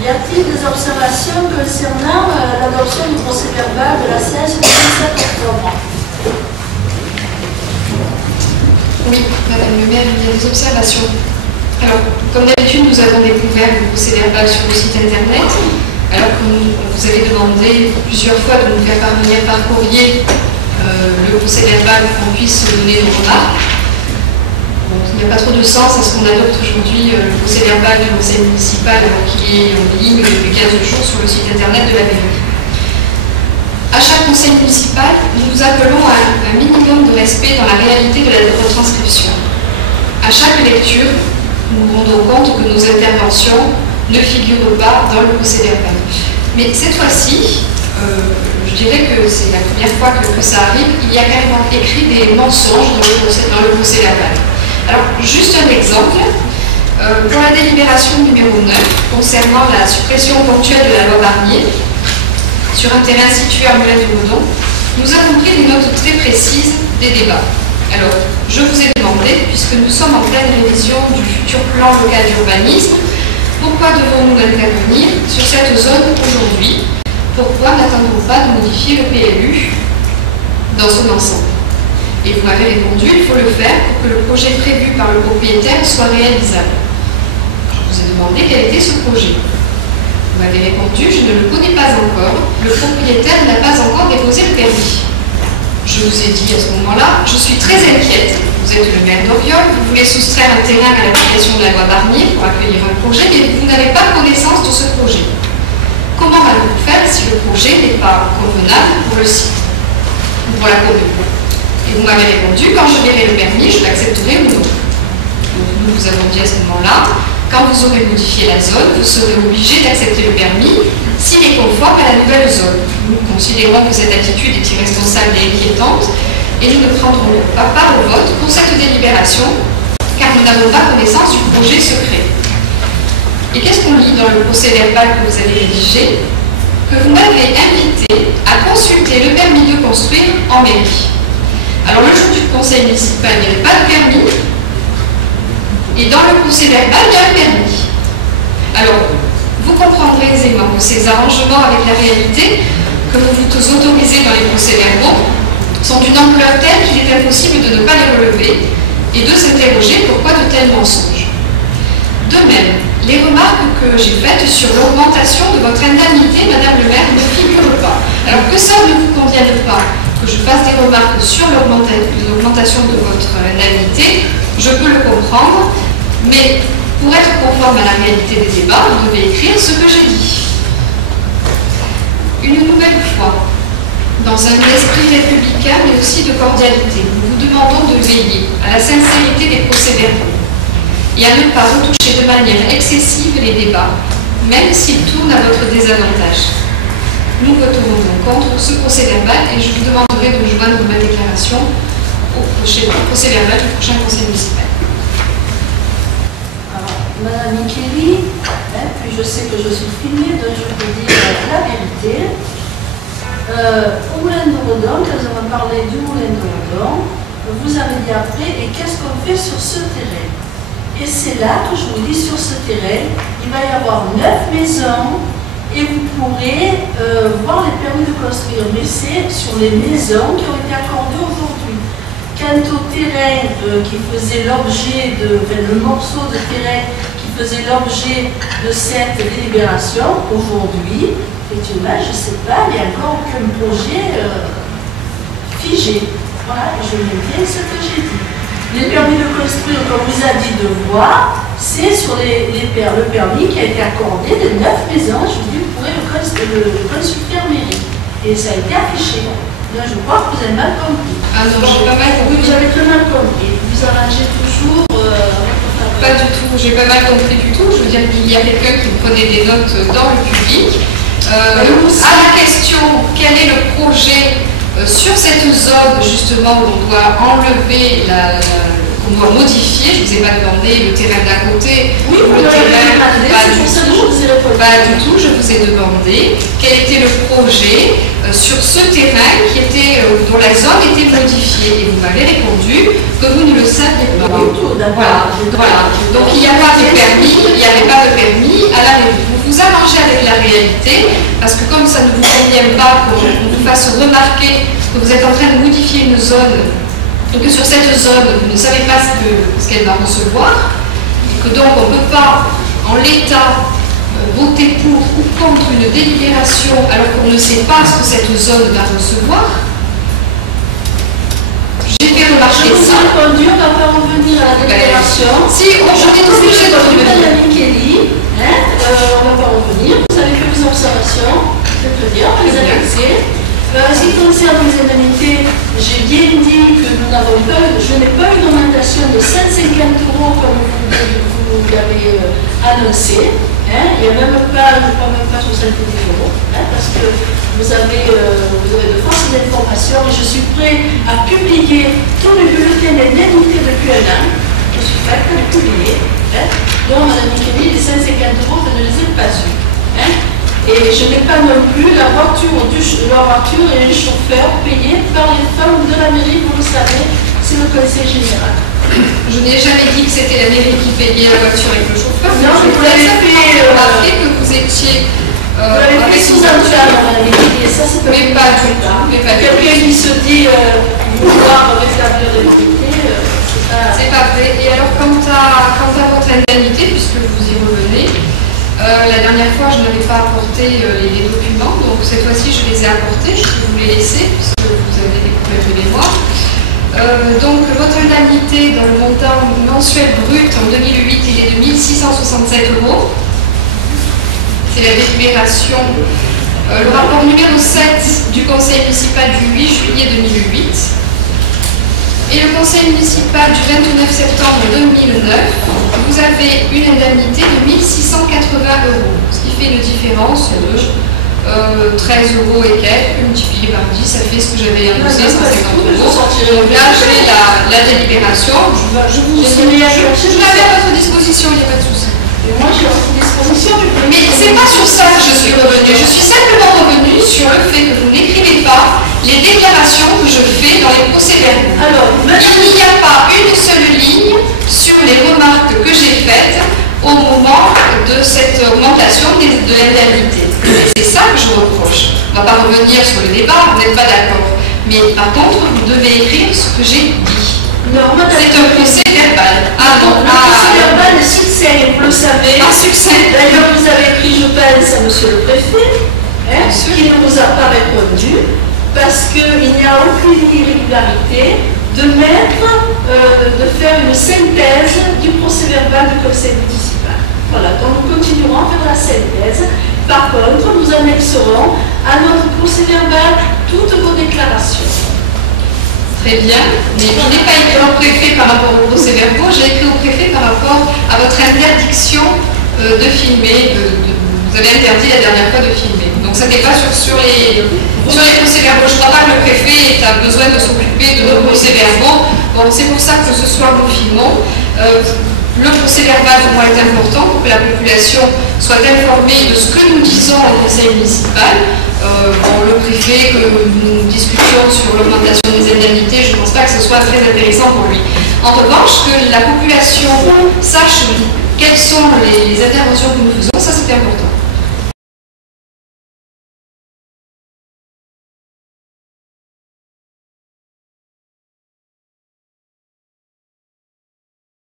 Y a-t-il des observations concernant l'adoption du procès-verbal de la séance du 17 octobre? Oui, Madame le maire, il y a des observations. Alors, comme d'habitude, nous avons découvert le procès-verbal sur le site internet, alors que vous avez demandé plusieurs fois de nous faire parvenir par courrier le procès-verbal pour qu'on puisse donner nos remarques. Donc, il n'y a pas trop de sens à ce qu'on adopte aujourd'hui le procès-verbal du conseil municipal alors qu'il est en ligne depuis 15 jours sur le site internet de la mairie. À chaque conseil municipal, nous nous appelons à un minimum de respect dans la réalité de la retranscription. À chaque lecture, nous nous rendons compte que nos interventions ne figurent pas dans le procès-verbal. Mais cette fois-ci, je dirais que c'est la première fois que ça arrive, il y a carrément écrit des mensonges dans le procès-verbal. Alors, juste un exemple, pour la délibération numéro 9, concernant la suppression ponctuelle de la loi Barnier, sur un terrain situé à Moulins-du-Redon, nous avons pris des notes très précises des débats. Alors, je vous ai demandé, puisque nous sommes en pleine révision du futur plan local d'urbanisme, pourquoi devons-nous intervenir sur cette zone aujourd'hui? Pourquoi n'attendons-nous pas de modifier le PLU dans son ensemble? Et vous m'avez répondu, il faut le faire pour que le projet prévu par le propriétaire soit réalisable. Je vous ai demandé quel était ce projet. Vous m'avez répondu, je ne le connais pas encore, le propriétaire n'a pas encore déposé le permis. Je vous ai dit à ce moment-là, je suis très inquiète. Vous êtes le maire d'Oriol, vous voulez soustraire un terrain à l'application de la loi Barnier pour accueillir un projet, mais vous n'avez pas connaissance de ce projet. Comment allez-vous faire si le projet n'est pas convenable pour le site ou pour la commune? Et vous m'avez répondu, quand je verrai le permis, je l'accepterai ou non. Donc nous vous avons dit à ce moment-là, quand vous aurez modifié la zone, vous serez obligé d'accepter le permis s'il est conforme à la nouvelle zone. Nous considérons que cette attitude est irresponsable et inquiétante et nous ne prendrons pas part au vote pour cette délibération car nous n'avons pas connaissance du projet secret. Et qu'est-ce qu'on lit dans le procès-verbal que vous avez rédigé? Que vous m'avez invité à consulter le permis de construire en mairie. Alors le jour du conseil municipal, il n'y avait pas de permis. Et dans le procès-verbal, il y a un permis. Alors, vous comprendrez aisément que ces arrangements avec la réalité que vous vous autorisez dans les procès-verbaux sont d'une ampleur telle qu'il est impossible de ne pas les relever et de s'interroger pourquoi de tels mensonges. De même, les remarques que j'ai faites sur l'augmentation de votre indemnité, Madame le maire, ne figurent pas. Alors que ça ne vous convienne pas, que je fasse des remarques sur l'augmentation de votre indemnité, je peux le comprendre, mais pour être conforme à la réalité des débats, vous devez écrire ce que j'ai dit. Une nouvelle fois, dans un esprit républicain, mais aussi de cordialité, nous vous demandons de veiller à la sincérité des procès-verbaux et à ne pas retoucher de manière excessive les débats, même s'ils tournent à votre désavantage. Nous voterons donc contre ce procès-verbal et je vous demanderai de joindre ma déclaration au procès-verbal du prochain conseil municipal. Madame Micheli, puis je sais que je suis filmée, donc je peux dire la vérité. Au Moulins-du-Redon, quand nous avons parlé du Moulins-du-Redon, vous avez dit après, et qu'est-ce qu'on fait sur ce terrain? Et c'est là que je vous dis, sur ce terrain, il va y avoir 9 maisons et vous pourrez voir les permis de construire. Mais c'est sur les maisons qui ont été accordées aujourd'hui. Quant au terrain qui faisait l'objet le morceau de terrain qui faisait l'objet de cette délibération, aujourd'hui, effectivement, je ne sais pas, il n'y a encore aucun projet figé. Voilà, je maintiens ce que j'ai dit. Les permis de construire, comme vous a dit de voir, c'est sur le permis qui a été accordé de 9 maisons. Je vous dis, vous pourrez le consulter en mairie. Et ça a été affiché. Donc je crois que vous avez mal compris. Ah non, j'ai pas mal compris. Vous avez très mal compris. Vous arrangez toujours. Pas du tout, j'ai pas mal compris du tout. Je veux dire qu'il y a quelqu'un qui prenait des notes dans le public. À la question, quel est le projet sur cette zone justement où on doit enlever qu'on doit modifier, je ne vous ai pas demandé le terrain d'à côté, oui, le terrain, pas du tout, je vous ai demandé quel était le projet sur ce terrain dont la zone était modifiée. Et vous m'avez répondu que vous ne le saviez pas. Voilà. Donc il n'y a pas de permis, il n'y avait pas de permis à la mairie. Vous vous arrangez avec la réalité, parce que comme ça ne vous convient pas qu'on vous fasse remarquer que vous êtes en train de modifier une zone, et que sur cette zone, vous ne savez pas ce qu'elle va recevoir, et que donc on ne peut pas, en l'état, voter pour ou contre une délibération alors qu'on ne sait pas ce que cette zone va recevoir. J'ai fait remarquer ça. On ne va pas revenir à la délibération. Si, on est obligé de revenir. On ne va pas revenir. Vous avez fait des observations, c'est très bien, les annexer. En ce qui concerne les indemnités, j'ai bien dit que nous n'avons pas, je n'ai pas une augmentation de 150 € comme vous l'avez annoncé. Il n'y a même pas, je ne crois même pas 70 €, parce que vous avez de fortes informations et je suis prêt à publier tous les bulletins d'indemnité depuis un an. Je suis prêt à les publier. Donc, Mme Micheli, les 150 €, je ne les ai pas eus. Et je n'ai pas non plus la voiture et les chauffeurs payés par les femmes de la mairie, vous le savez, c'est le conseil général. Je n'ai jamais dit que c'était la mairie qui payait la voiture avec le chauffeur. Non, vous l'avez fait. Remarqué que vous étiez. Vous l'avez fait sous un toit, et ça, c'est pas. Mais pas du tout. Quelqu'un qui se dit vouloir rétablir l'indemnité, c'est pas. C'est pas vrai. Et alors, quant à votre indemnité, puisque vous y revenez, la dernière fois, je n'avais pas apporté les documents, donc cette fois-ci, je les ai apportés. Je peux vous les laisser, puisque vous avez des problèmes de mémoire. Donc, votre indemnité dans le montant mensuel brut en 2008, il est de 1667 €. C'est la délibération. Le rapport numéro 7 du conseil municipal du 8 juillet 2008. Et le conseil municipal du 29 septembre 2009, vous avez une indemnité de 1680 €, ce qui fait une différence de 13 € et quelques, multiplié par 10, ça fait ce que j'avais annoncé, 150 €. Donc là, j'ai la délibération. Je l'avais à votre disposition, il n'y a pas de souci. Moi, j'ai à votre disposition. Mais c'est pas sur ça que je suis revenue. Je suis simplement revenue sur le fait que vous n'écrivez pas les déclarations que je fais dans les procès-verbaux. Il n'y a pas une seule ligne sur les remarques que j'ai faites au moment de cette augmentation de l'indemnité. C'est ça que je reproche. On ne va pas revenir sur le débat, vous n'êtes pas d'accord. Mais par contre, vous devez écrire ce que j'ai dit. C'est un procès verbal. Le procès verbal est succinct, vous le savez. Succinct. D'ailleurs, vous avez écrit, je pense, à monsieur le préfet, qui ne vous a pas répondu, parce qu'il n'y a aucune irrégularité de faire une synthèse du procès verbal du conseil municipal. Voilà, donc nous continuerons à faire la synthèse. Par contre, nous annexerons à notre procès verbal toutes vos déclarations. Très bien, mais je n'ai pas écrit au préfet par rapport au procès-verbaux, j'ai écrit au préfet par rapport à votre interdiction de filmer. Vous avez interdit la dernière fois de filmer. Donc ça n'est pas sur les procès-verbaux. Je ne crois pas que le préfet ait besoin de s'occuper de nos procès-verbaux. Bon, c'est pour ça que ce soir nous filmons. Le procès-verbal pour moi est important pour que la population soit informée de ce que nous disons au conseil municipal. Le préfet, que nous discutions sur l'augmentation des indemnités, je ne pense pas que ce soit très intéressant pour lui. En revanche, que la population sache quelles sont les interventions que nous faisons, ça c'est important.